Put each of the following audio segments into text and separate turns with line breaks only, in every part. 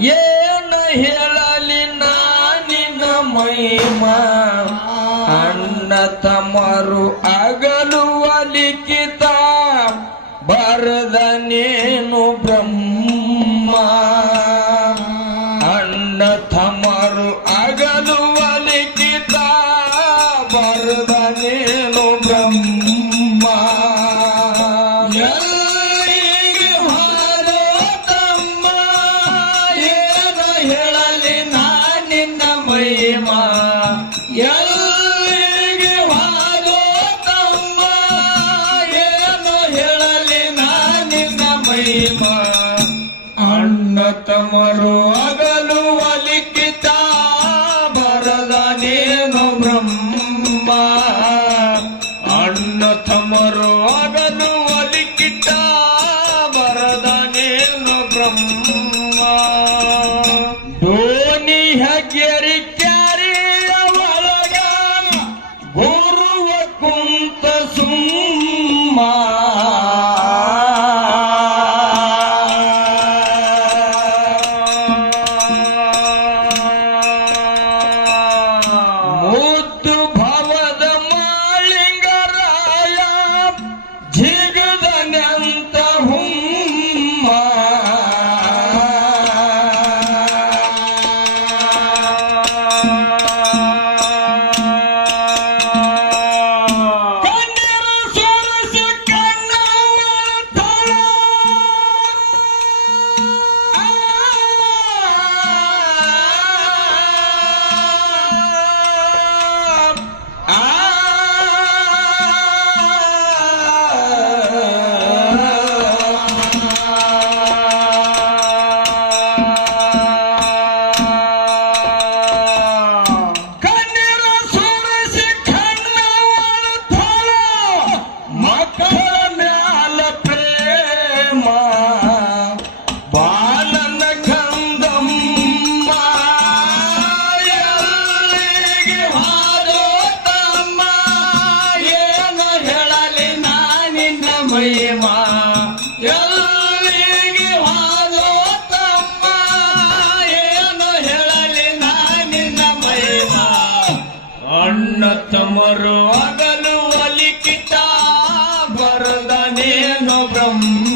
ಏನ ಹೇಳಲಿ ನಿನ್ನ ಮಹಿಮಾ? ಅಣ್ಣ ಹೇಳ Annie Hagieri. ब्रह्म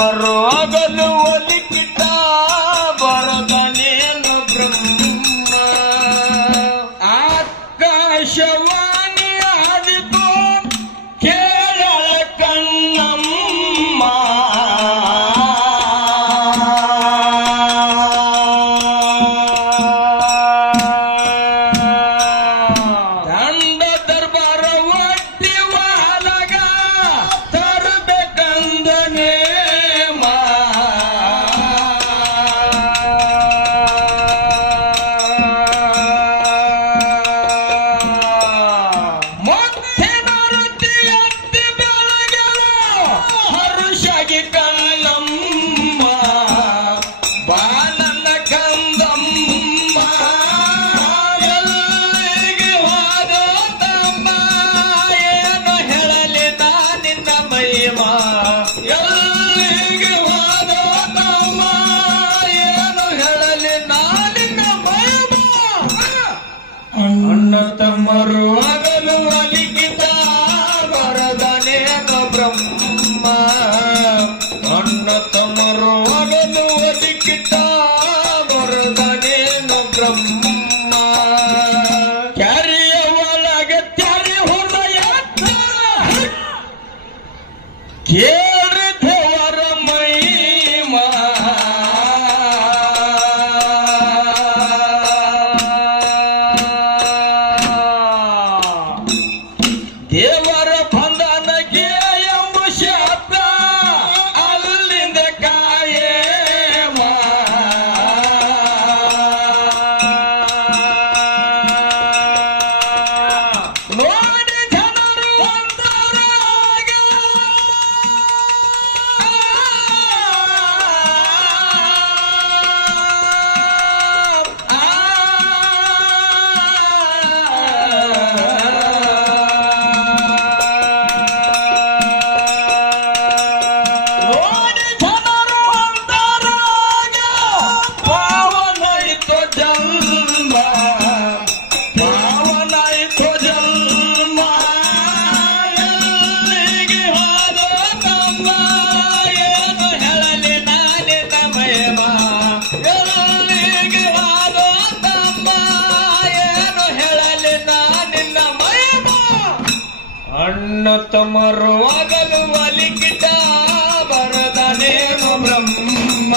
ಅಮರು ಅಗಲುವಲಿ yeah ತಮರು ಆಗಲು ವಲಿಕಿಟ ಬರದನೇನು ಬ್ರಹ್ಮ.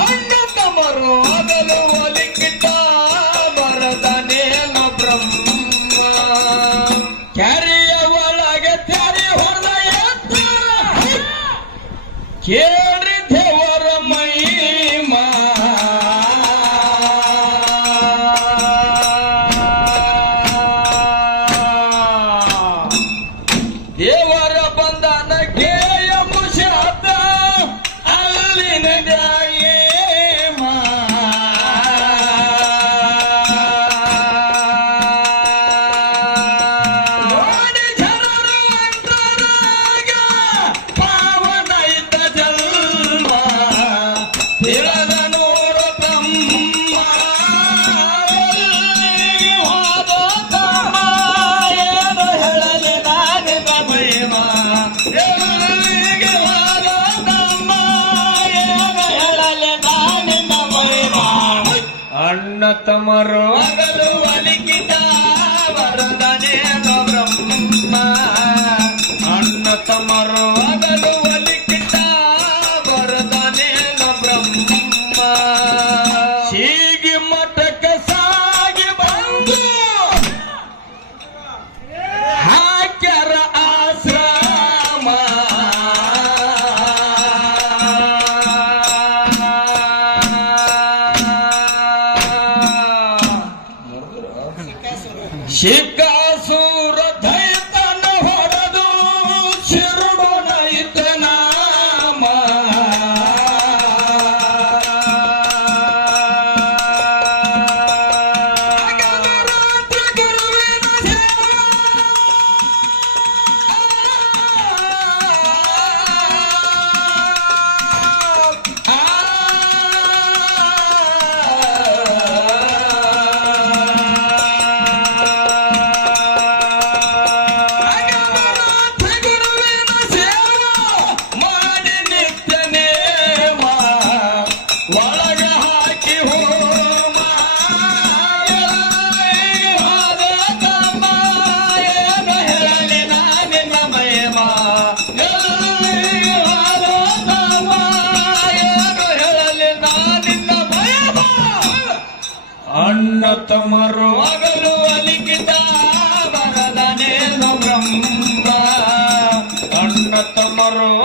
ಅಣ್ಣ ತಮರು ಆಗಲು ಒಲಿಕಿಟ ಬರದನೇನು ಬ್ರಹ್ಮ. ಕೆರೆಯ ಒಳಗೆ ತೆರೆ ಹೊಡೆದ ಕೇ ತಮರು ಅಲಿಖಿತ ವರದನೆ ಬ್ರಹ್ಮ. ಅಣ್ಣ ತಮರು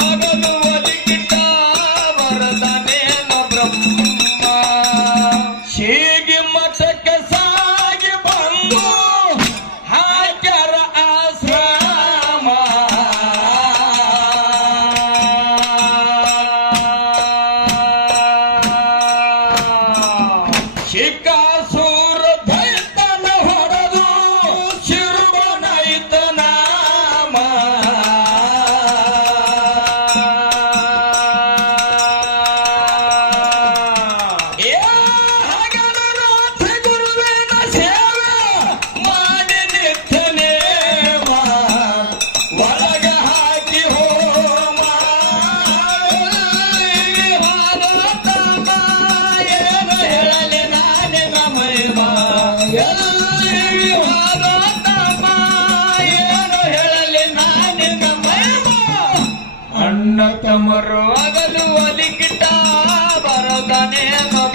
Hallelujah. ಮರು ಅಗಲು ಒಲಿಗಿಟ್ಟ ಬರೋದಾನೆ ಮಗ